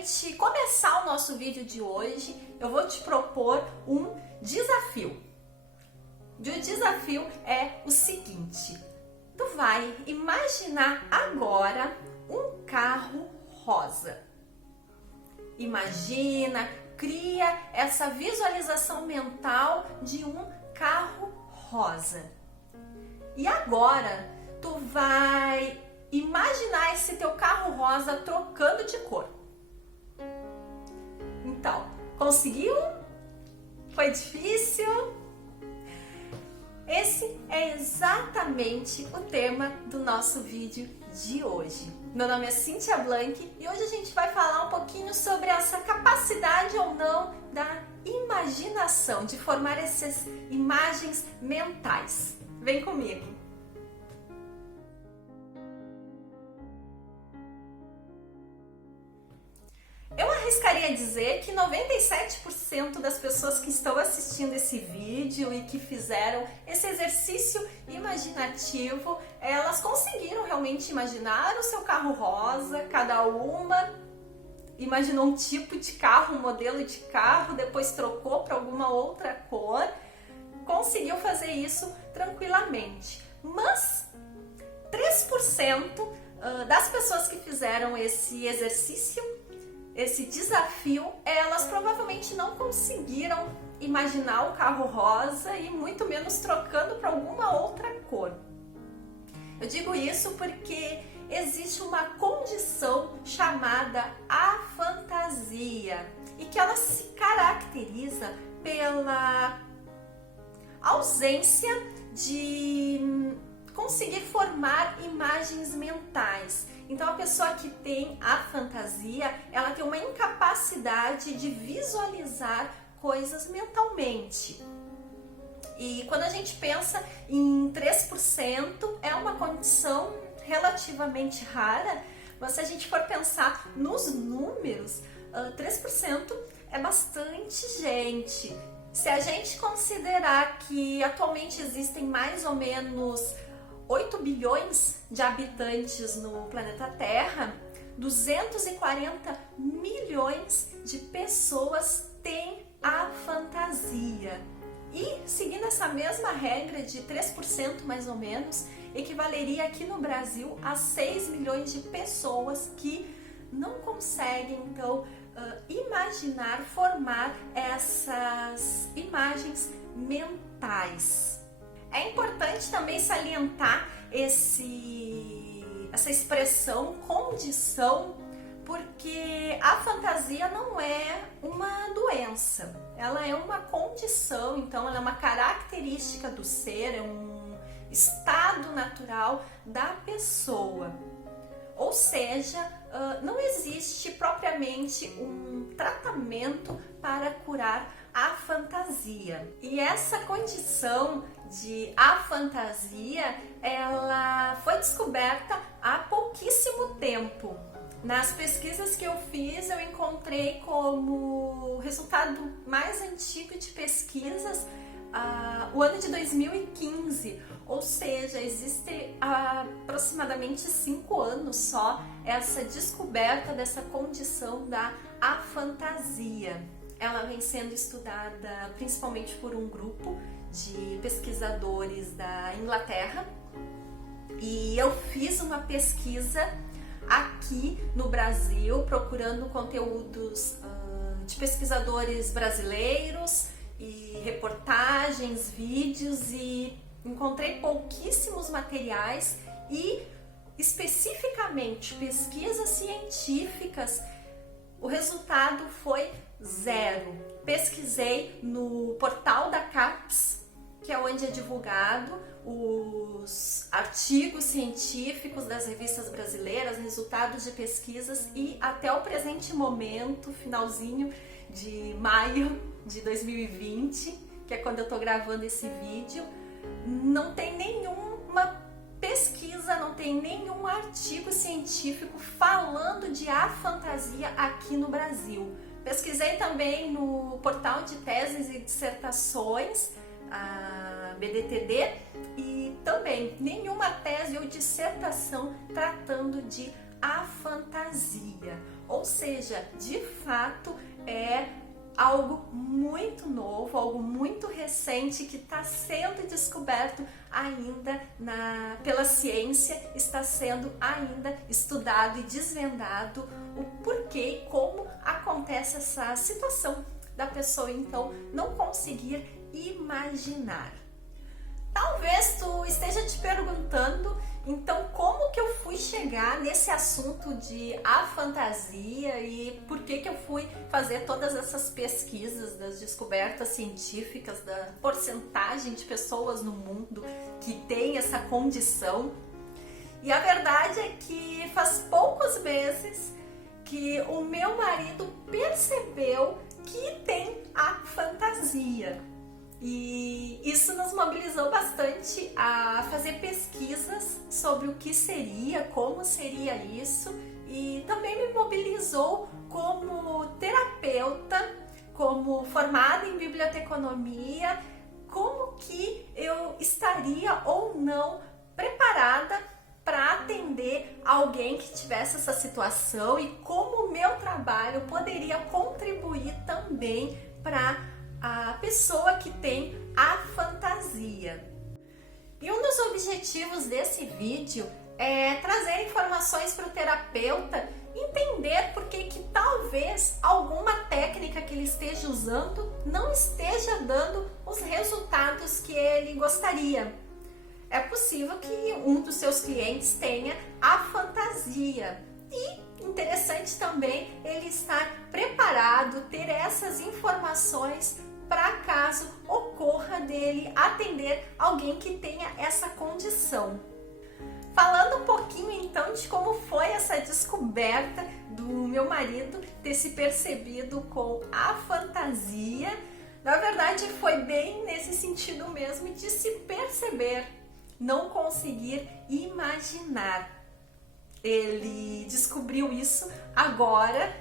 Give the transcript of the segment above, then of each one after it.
gente começar o nosso vídeo de hoje, eu vou te propor um desafio. E o desafio é o seguinte: tu vai imaginar agora um carro rosa. Imagina, cria essa visualização mental de um carro rosa. E agora tu vai imaginar esse teu carro rosa trocando de cor. Então, conseguiu? Foi difícil? Esse é exatamente o tema do nosso vídeo de hoje. Meu nome é Cíntia Blanc e hoje a gente vai falar um pouquinho sobre essa capacidade ou não da imaginação, de formar essas imagens mentais. Vem comigo! Eu arriscaria dizer que 97% das pessoas que estão assistindo esse vídeo e que fizeram esse exercício imaginativo, elas conseguiram realmente imaginar o seu carro rosa. Cada uma imaginou um tipo de carro, um modelo de carro, depois trocou para alguma outra cor, conseguiu fazer isso tranquilamente. Mas 3% das pessoas que fizeram esse exercício, esse desafio, elas provavelmente não conseguiram imaginar o carro rosa e muito menos trocando para alguma outra cor. Eu digo isso porque existe uma condição chamada afantasia e que ela se caracteriza pela ausência de conseguir formar imagens mentais. Então a pessoa que tem a fantasia, ela tem uma incapacidade de visualizar coisas mentalmente. E quando a gente pensa em 3%, é uma condição relativamente rara, mas se a gente for pensar nos números, 3% é bastante gente. Se a gente considerar que atualmente existem mais ou menos 8 bilhões de habitantes no planeta Terra, 240 milhões de pessoas têm a fantasia. E seguindo essa mesma regra de 3% mais ou menos, equivaleria aqui no Brasil a 6 milhões de pessoas que não conseguem então imaginar, formar essas imagens mentais. É importante também salientar essa expressão condição, porque a fantasia não é uma doença, ela é uma condição, então ela é uma característica do ser, é um estado natural da pessoa. Ou seja, não existe propriamente um tratamento para curar a fantasia. E essa condição de afantasia, ela foi descoberta há pouquíssimo tempo. Nas pesquisas que eu fiz, eu encontrei como resultado mais antigo de pesquisas o ano de 2015, ou seja, existe aproximadamente 5 anos só essa descoberta dessa condição da afantasia. Ela vem sendo estudada principalmente por um grupo de pesquisadores da Inglaterra, e eu fiz uma pesquisa aqui no Brasil procurando conteúdos de pesquisadores brasileiros e reportagens, vídeos, e encontrei pouquíssimos materiais e especificamente pesquisas científicas. O resultado foi 0. Pesquisei no portal da CAPES, que é onde é divulgado os artigos científicos das revistas brasileiras, resultados de pesquisas, e até o presente momento, finalzinho de maio de 2020, que é quando eu tô gravando esse vídeo, não tem nenhuma pesquisa, não tem nenhum artigo científico falando de afantasia aqui no Brasil. Pesquisei também no portal de teses e dissertações, a BDTD, e também nenhuma tese ou dissertação tratando de a fantasia. Ou seja, de fato é algo muito novo, algo muito recente que está sendo descoberto ainda pela ciência, está sendo ainda estudado e desvendado o porquê e como acontece essa situação da pessoa então não conseguir imaginar. Talvez tu esteja te perguntando, então, como que eu fui chegar nesse assunto de afantasia e por que eu fui fazer todas essas pesquisas das descobertas científicas, da porcentagem de pessoas no mundo que tem essa condição? E a verdade é que faz poucos meses que o meu marido percebeu que tem a fantasia. E isso nos mobilizou bastante a fazer pesquisas sobre o que seria, como seria isso, e também me mobilizou como terapeuta, como formada em biblioteconomia, como que eu estaria ou não preparada para atender alguém que tivesse essa situação e como o meu trabalho poderia contribuir também para a pessoa que tem a fantasia. E um dos objetivos desse vídeo é trazer informações para o terapeuta entender por que talvez alguma técnica que ele esteja usando não esteja dando os resultados que ele gostaria. É possível que um dos seus clientes tenha a fantasia e interessante também ele estar preparado, ter essas informações para caso ocorra dele atender alguém que tenha essa condição. Falando um pouquinho então de como foi essa descoberta do meu marido ter se percebido com a fantasia, na verdade foi bem nesse sentido mesmo de se perceber, não conseguir imaginar. Ele descobriu isso agora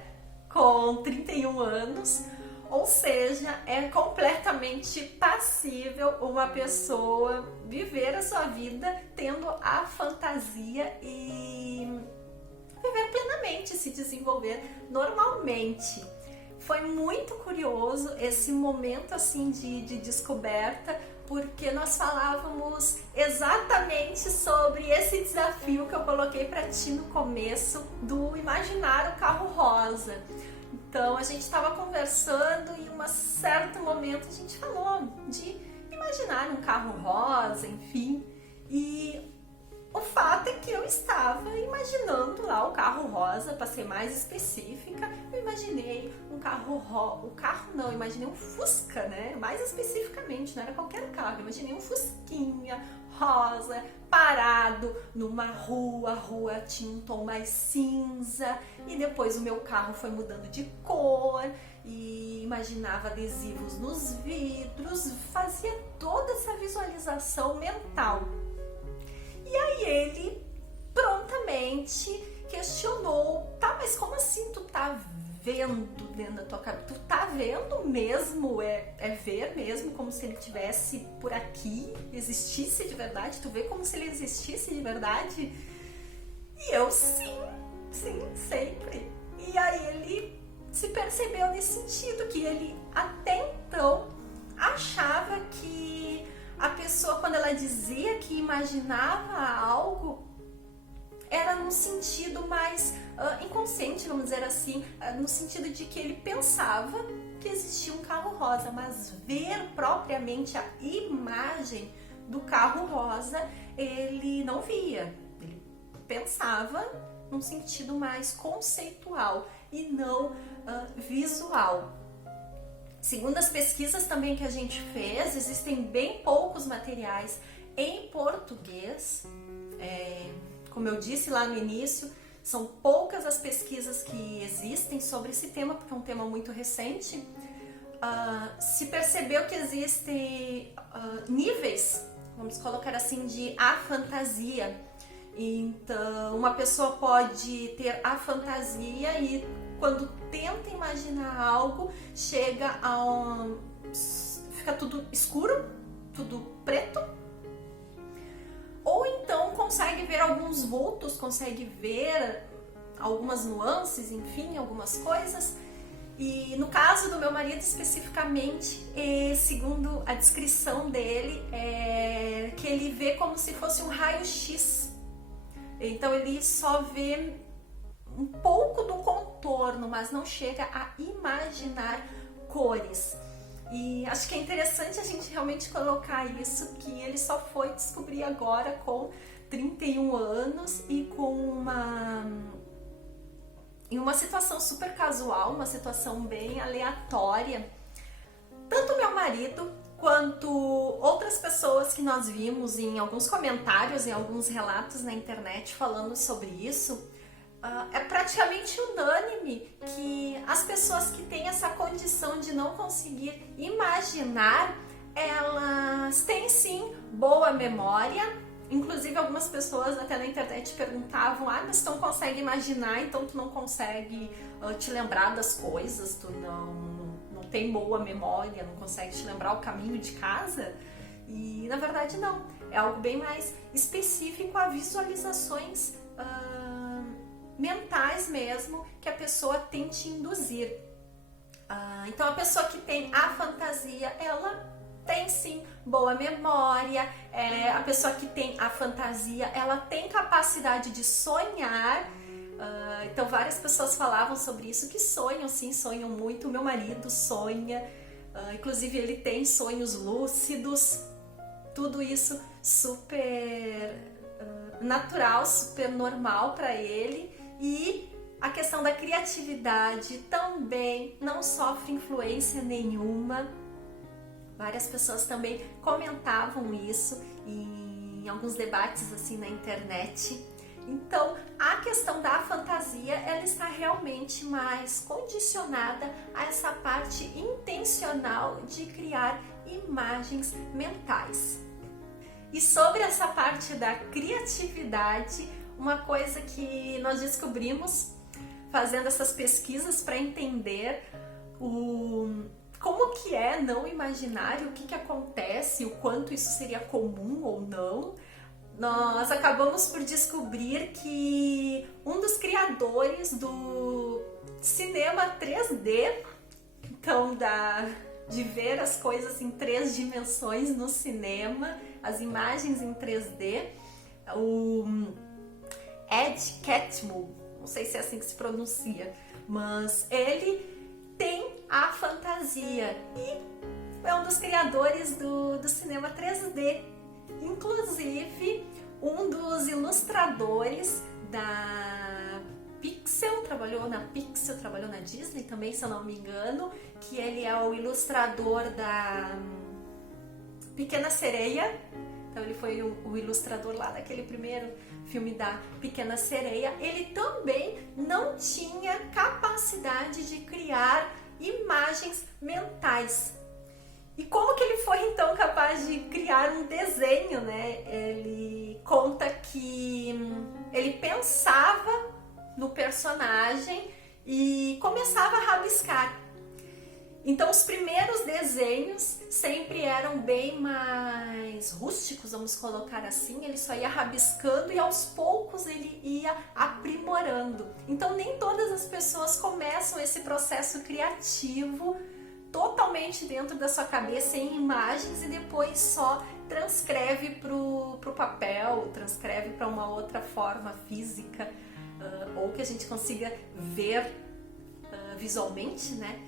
com 31 anos, ou seja, é completamente passível uma pessoa viver a sua vida tendo a fantasia e viver plenamente, se desenvolver normalmente. Foi muito curioso esse momento assim de descoberta, porque nós falávamos exatamente sobre esse desafio que eu coloquei para ti no começo do imaginar o carro rosa. Então a gente estava conversando e em um certo momento a gente falou de imaginar um carro rosa, enfim, e o fato é que eu estava imaginando lá o carro rosa, para ser mais específica, eu imaginei um carro não, imaginei um Fusca, né? Mais especificamente, não era qualquer carro, eu imaginei um Fusquinha rosa, parado numa rua, a rua tinha um tom mais cinza e depois o meu carro foi mudando de cor e imaginava adesivos nos vidros, fazia toda essa visualização mental. E aí ele prontamente questionou, tá, mas como assim tu tá vendo dentro da tua cabeça? Tu tá vendo mesmo? É ver mesmo, como se ele estivesse por aqui, existisse de verdade? Tu vê como se ele existisse de verdade? E eu, sim, sempre. E aí ele se percebeu nesse sentido, que ele até então achava que a pessoa, quando ela dizia que imaginava algo, era num sentido mais inconsciente, vamos dizer assim, no sentido de que ele pensava que existia um carro rosa, mas ver propriamente a imagem do carro rosa, ele não via. Ele pensava num sentido mais conceitual e não visual. Segundo as pesquisas também que a gente fez, existem bem poucos materiais em português. Como eu disse lá no início, são poucas as pesquisas que existem sobre esse tema, porque é um tema muito recente. Se percebeu que existem níveis, vamos colocar assim, de afantasia. Então, uma pessoa pode ter a fantasia e quando tenta imaginar algo, chega fica tudo escuro, tudo preto. Ou então consegue ver alguns vultos, consegue ver algumas nuances, enfim, algumas coisas. E no caso do meu marido especificamente, segundo a descrição dele, é que ele vê como se fosse um raio-x. Então ele só vê um pouco do contorno, mas não chega a imaginar cores. E acho que é interessante a gente realmente colocar isso, que ele só foi descobrir agora com 31 anos e em uma situação super casual, uma situação bem aleatória. Tanto meu marido quanto outras pessoas que nós vimos em alguns comentários, em alguns relatos na internet falando sobre isso, é praticamente unânime que as pessoas que têm essa condição de não conseguir imaginar, elas têm sim boa memória. Inclusive algumas pessoas até na internet perguntavam: mas tu não consegue imaginar, então tu não consegue te lembrar das coisas, tu não tem boa memória, não consegue te lembrar o caminho de casa? E na verdade não, é algo bem mais específico a visualizações mentais mesmo que a pessoa tem te induzir. Então a pessoa que tem a fantasia, ela tem sim boa memória, a pessoa que tem a fantasia, ela tem capacidade de sonhar. Então várias pessoas falavam sobre isso, que sonham sim, sonham muito. O meu marido sonha, inclusive ele tem sonhos lúcidos, tudo isso super natural, super normal para ele. E a questão da criatividade também não sofre influência nenhuma. Várias pessoas também comentavam isso em alguns debates assim na internet. Então, a questão da fantasia, ela está realmente mais condicionada a essa parte intencional de criar imagens mentais. E sobre essa parte da criatividade, uma coisa que nós descobrimos fazendo essas pesquisas para entender como que é não imaginar, o que acontece, o quanto isso seria comum ou não, nós acabamos por descobrir que um dos criadores do cinema 3D, então de ver as coisas em 3 dimensões no cinema, as imagens em 3D, o Ed Catmull, não sei se é assim que se pronuncia, mas ele tem a fantasia e é um dos criadores do cinema 3D. Inclusive, um dos ilustradores da Pixel, trabalhou na Disney também, se eu não me engano, que ele é o ilustrador da Pequena Sereia. Então ele foi o ilustrador lá daquele primeiro filme da Pequena Sereia. Ele também não tinha capacidade de criar imagens mentais. E como que ele foi então capaz de criar um desenho, né? Ele conta que ele pensava no personagem e começava a rabiscar. Então os primeiros desenhos sempre eram bem mais rústicos, vamos colocar assim. Ele só ia rabiscando e aos poucos ele ia aprimorando. Então nem todas as pessoas começam esse processo criativo totalmente dentro da sua cabeça em imagens e depois só transcreve pro papel, transcreve para uma outra forma física, ou que a gente consiga ver visualmente, né?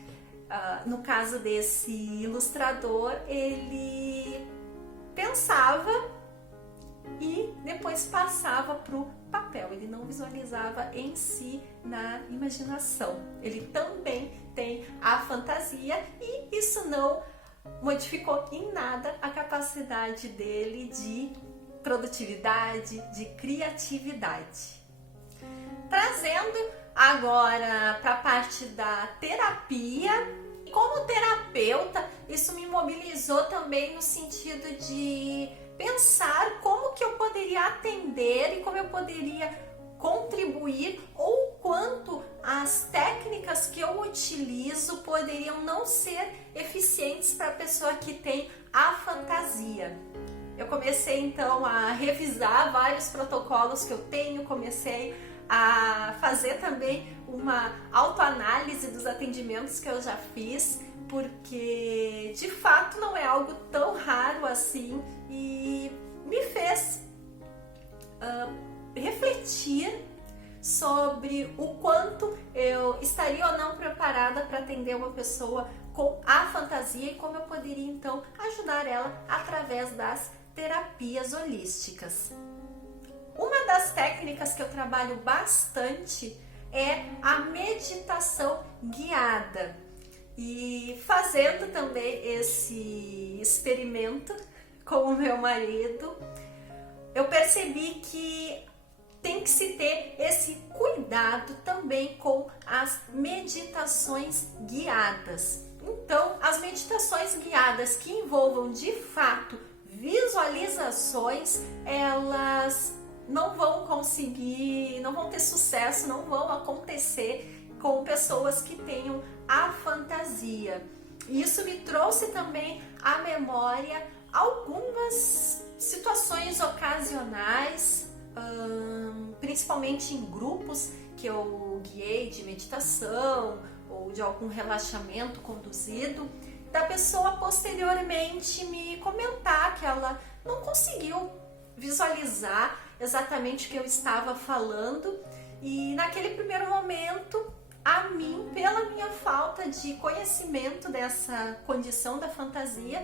No caso desse ilustrador, ele pensava e depois passava para o papel. Ele não visualizava em si na imaginação. Ele também tem a fantasia e isso não modificou em nada a capacidade dele de produtividade, de criatividade. Trazendo agora para a parte da terapia, como terapeuta, isso me mobilizou também no sentido de pensar como que eu poderia atender e como eu poderia contribuir ou quanto as técnicas que eu utilizo poderiam não ser eficientes para a pessoa que tem a fantasia. Eu comecei então a revisar vários protocolos que eu tenho, comecei a fazer também uma autoanálise dos atendimentos que eu já fiz, porque de fato não é algo tão raro assim e me fez refletir sobre o quanto eu estaria ou não preparada para atender uma pessoa com a fantasia e como eu poderia então ajudar ela através das terapias holísticas. Uma das técnicas que eu trabalho bastante é a meditação guiada. E fazendo também esse experimento com o meu marido, eu percebi que tem que se ter esse cuidado também com as meditações guiadas. Então, as meditações guiadas que envolvam de fato visualizações, elas não vão conseguir, não vão ter sucesso, não vão acontecer com pessoas que tenham a fantasia. Isso me trouxe também à memória algumas situações ocasionais, principalmente em grupos que eu guiei de meditação ou de algum relaxamento conduzido, da pessoa posteriormente me comentar que ela não conseguiu visualizar exatamente o que eu estava falando, e naquele primeiro momento, a mim, pela minha falta de conhecimento dessa condição da fantasia,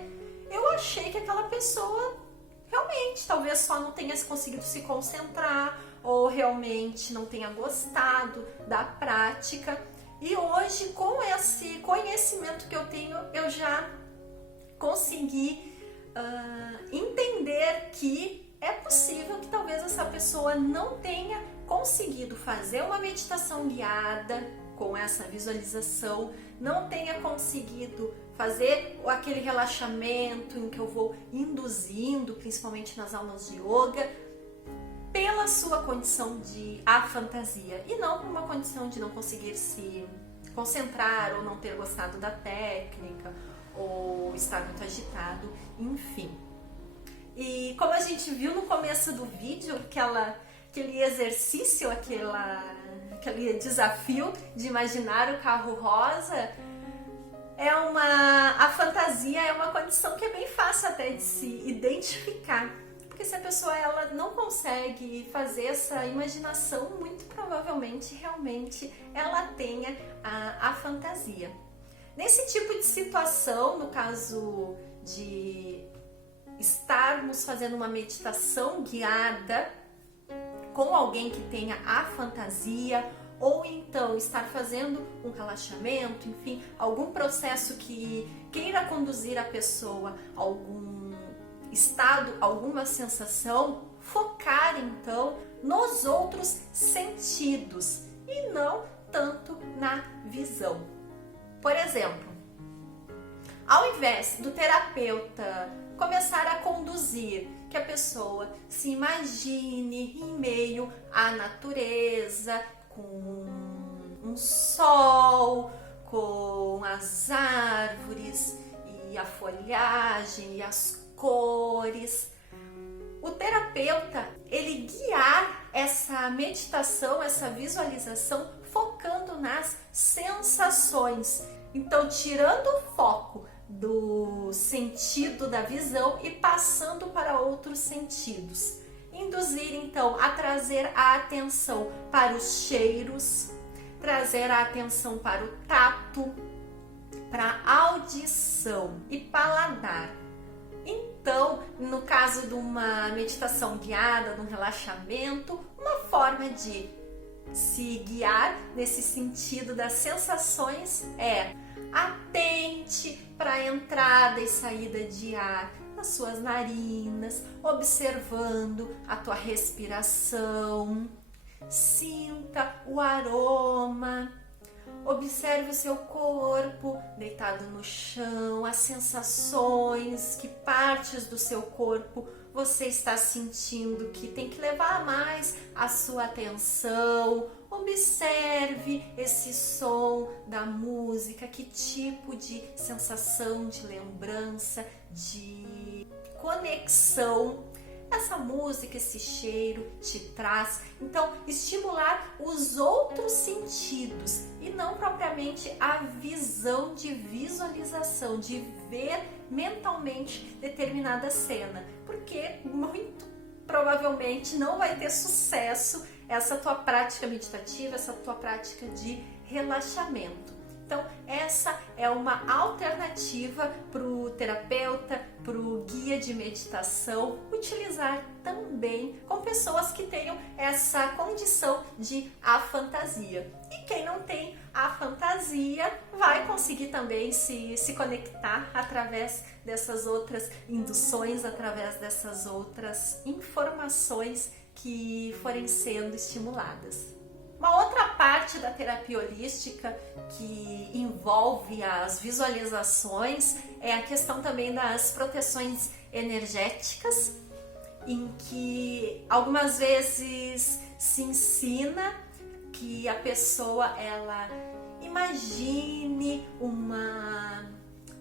eu achei que aquela pessoa realmente talvez só não tenha conseguido se concentrar ou realmente não tenha gostado da prática. E hoje, com esse conhecimento que eu tenho, eu já consegui entender que é possível que talvez essa pessoa não tenha conseguido fazer uma meditação guiada com essa visualização, não tenha conseguido fazer aquele relaxamento em que eu vou induzindo, principalmente nas aulas de yoga, pela sua condição de afantasia e não por uma condição de não conseguir se concentrar ou não ter gostado da técnica ou estar muito agitado, enfim. E como a gente viu no começo do vídeo, aquele exercício, aquele desafio de imaginar o carro rosa, a fantasia é uma condição que é bem fácil até de se identificar. Porque se a pessoa ela não consegue fazer essa imaginação, muito provavelmente realmente ela tenha a fantasia. Nesse tipo de situação, no caso de estarmos fazendo uma meditação guiada com alguém que tenha a fantasia, ou então estar fazendo um relaxamento, enfim, algum processo que queira conduzir a pessoa a algum estado, alguma sensação, focar então nos outros sentidos e não tanto na visão. Por exemplo, ao invés do terapeuta começar a conduzir, que a pessoa se imagine em meio à natureza, com um sol, com as árvores e a folhagem e as cores. O terapeuta, ele guiar essa meditação, essa visualização, focando nas sensações. Então, tirando o foco do sentido da visão e passando para outros sentidos. Induzir, então, a trazer a atenção para os cheiros, trazer a atenção para o tato, para a audição e paladar. Então, no caso de uma meditação guiada, de um relaxamento, uma forma de se guiar nesse sentido das sensações é atente para a entrada e saída de ar nas suas narinas, observando a tua respiração, sinta o aroma, observe o seu corpo deitado no chão, as sensações, que partes do seu corpo você está sentindo que tem que levar mais a sua atenção. Observe esse som da música, que tipo de sensação, de lembrança, de conexão essa música, esse cheiro te traz. Então, estimular os outros sentidos e não propriamente a visão de visualização, de ver mentalmente determinada cena, porque muito provavelmente não vai ter sucesso essa tua prática meditativa, essa tua prática de relaxamento. Então, essa é uma alternativa para o terapeuta, para o guia de meditação, utilizar também com pessoas que tenham essa condição de afantasia. E quem não tem a fantasia vai conseguir também se conectar através dessas outras induções, através dessas outras informações que forem sendo estimuladas. Uma outra parte da terapia holística que envolve as visualizações é a questão também das proteções energéticas, em que algumas vezes se ensina que a pessoa ela imagine uma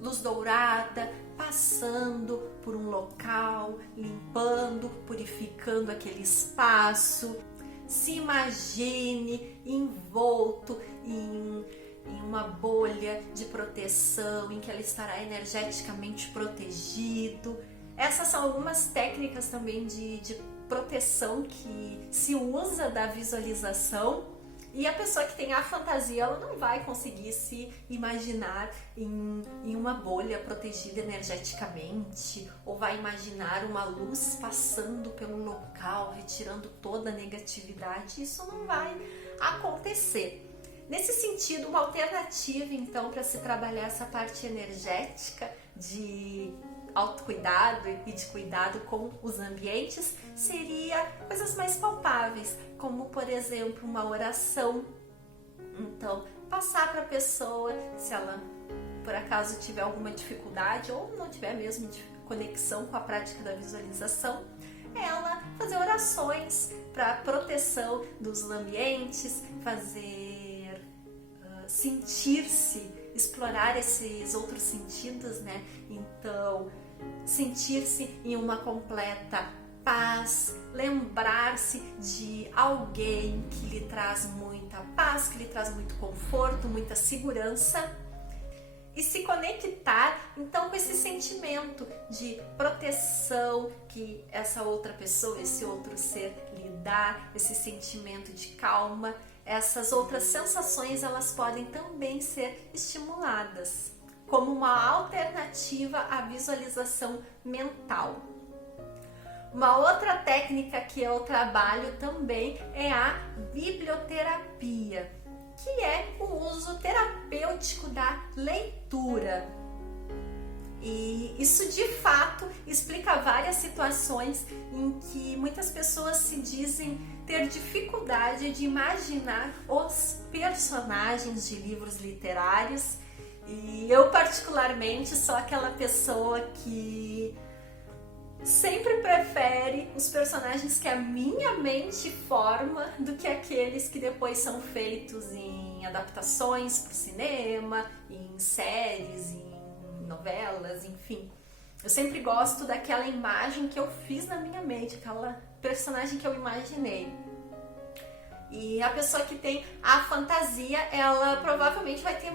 luz dourada passando por um local, limpando, purificando aquele espaço. Se imagine envolto em uma bolha de proteção, em que ela estará energeticamente protegido. Essas são algumas técnicas também de proteção que se usa da visualização. E a pessoa que tem a fantasia, ela não vai conseguir se imaginar em uma bolha protegida energeticamente, ou vai imaginar uma luz passando pelo local, retirando toda a negatividade. Isso não vai acontecer. Nesse sentido, uma alternativa, então, para se trabalhar essa parte energética de autocuidado e de cuidado com os ambientes seria coisas mais palpáveis, como por exemplo uma oração. Então, passar para a pessoa, se ela por acaso tiver alguma dificuldade ou não tiver mesmo conexão com a prática da visualização, ela fazer orações para proteção dos ambientes, fazer sentir-se, explorar esses outros sentidos, né? Então, sentir-se em uma completa paz, lembrar-se de alguém que lhe traz muita paz, que lhe traz muito conforto, muita segurança, e se conectar então com esse sentimento de proteção que essa outra pessoa, esse outro ser lhe dá, esse sentimento de calma. Essas outras sensações, elas podem também ser estimuladas como uma alternativa à visualização mental. Uma outra técnica que eu trabalho também é a biblioterapia, que é o uso terapêutico da leitura. E isso de fato explica várias situações em que muitas pessoas se dizem ter dificuldade de imaginar os personagens de livros literários. E eu particularmente sou aquela pessoa que sempre prefere os personagens que a minha mente forma do que aqueles que depois são feitos em adaptações para o cinema, em séries, em novelas, enfim. Eu sempre gosto daquela imagem que eu fiz na minha mente, aquela personagem que eu imaginei. E a pessoa que tem a fantasia, ela provavelmente vai ter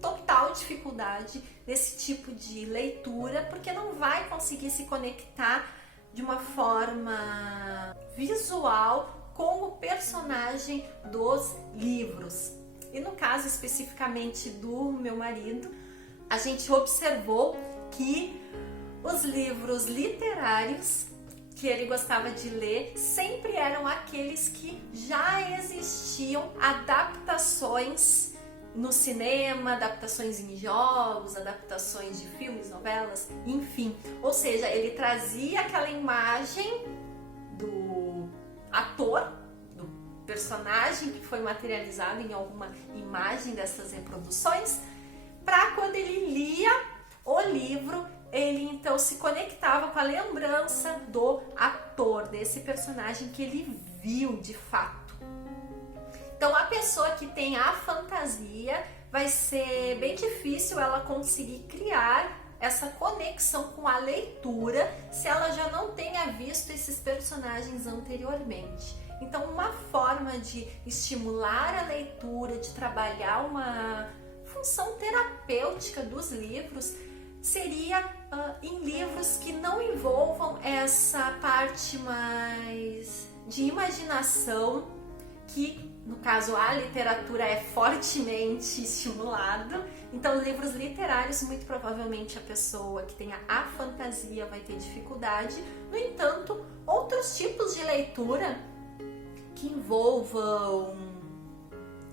total dificuldade nesse tipo de leitura, porque não vai conseguir se conectar de uma forma visual com o personagem dos livros. E no caso especificamente do meu marido, a gente observou que os livros literários que ele gostava de ler sempre eram aqueles que já existiam adaptações no cinema, adaptações em jogos, adaptações de filmes, novelas, enfim. Ou seja, ele trazia aquela imagem do ator, do personagem que foi materializado em alguma imagem dessas reproduções, para quando ele lia o livro, ele então se conectava com a lembrança do ator, desse personagem que ele viu de fato. Então, a pessoa que tem a fantasia, vai ser bem difícil ela conseguir criar essa conexão com a leitura se ela já não tenha visto esses personagens anteriormente. Então, uma forma de estimular a leitura, de trabalhar uma função terapêutica dos livros, seria em livros que não envolvam essa parte mais de imaginação, que no caso a literatura é fortemente estimulado. Então, livros literários, muito provavelmente a pessoa que tenha a fantasia vai ter dificuldade. No entanto, outros tipos de leitura que envolvam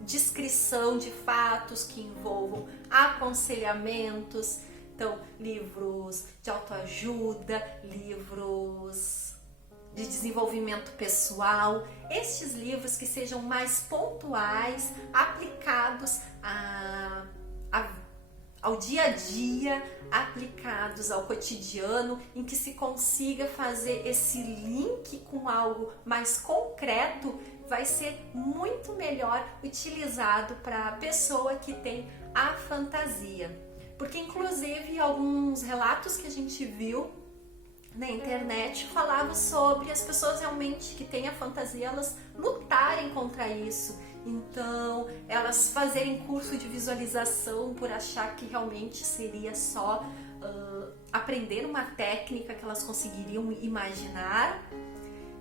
descrição de fatos, que envolvam aconselhamentos, então livros de autoajuda, livros de desenvolvimento pessoal, estes livros que sejam mais pontuais, aplicados ao dia a dia, aplicados ao cotidiano, em que se consiga fazer esse link com algo mais concreto, vai ser muito melhor utilizado para a pessoa que tem a fantasia. Porque inclusive alguns relatos que a gente viu na internet falavam sobre as pessoas realmente que têm a fantasia, elas lutarem contra isso. Então, elas fazerem curso de visualização por achar que realmente seria só aprender uma técnica que elas conseguiriam imaginar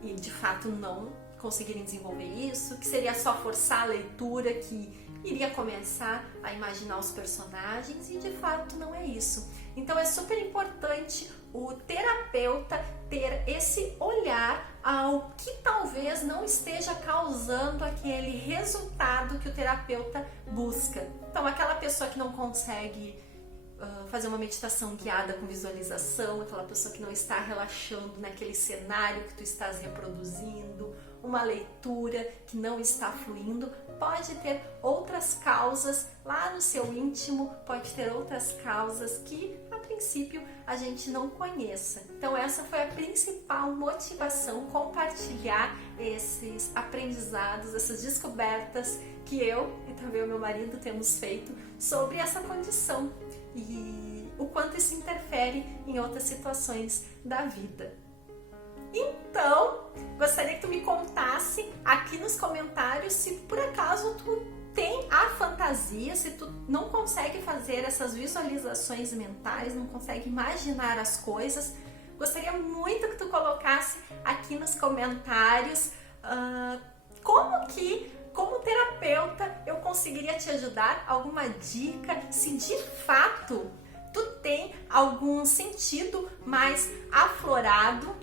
e de fato não conseguirem desenvolver isso, que seria só forçar a leitura que iria começar a imaginar os personagens, e de fato não é isso. Então é super importante o terapeuta ter esse olhar ao que talvez não esteja causando aquele resultado que o terapeuta busca. Então aquela pessoa que não consegue fazer uma meditação guiada com visualização, aquela pessoa que não está relaxando naquele cenário que tu estás reproduzindo, uma leitura que não está fluindo, pode ter outras causas lá no seu íntimo, pode ter outras causas que a princípio a gente não conheça. Então essa foi a principal motivação, compartilhar esses aprendizados, essas descobertas que eu e também o meu marido temos feito sobre essa condição e o quanto isso interfere em outras situações da vida. Então, gostaria que tu me contasse aqui nos comentários se por acaso tu tem a fantasia, se tu não consegue fazer essas visualizações mentais, não consegue imaginar as coisas. Gostaria muito que tu colocasse aqui nos comentários como terapeuta eu conseguiria te ajudar, alguma dica, se de fato tu tem algum sentido mais aflorado.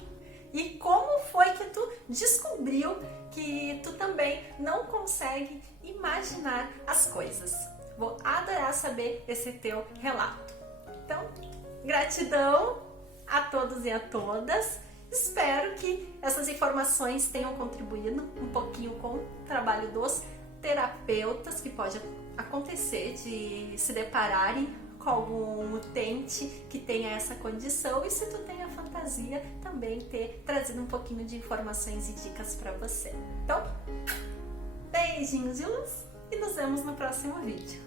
E como foi que tu descobriu que tu também não consegue imaginar as coisas? Vou adorar saber esse teu relato. Então, gratidão a todos e a todas. Espero que essas informações tenham contribuído um pouquinho com o trabalho dos terapeutas, que pode acontecer de se depararem com algum utente que tenha essa condição, e se tu tem a fantasia, também ter trazido um pouquinho de informações e dicas para você. Então, beijinhos de luz e nos vemos no próximo vídeo.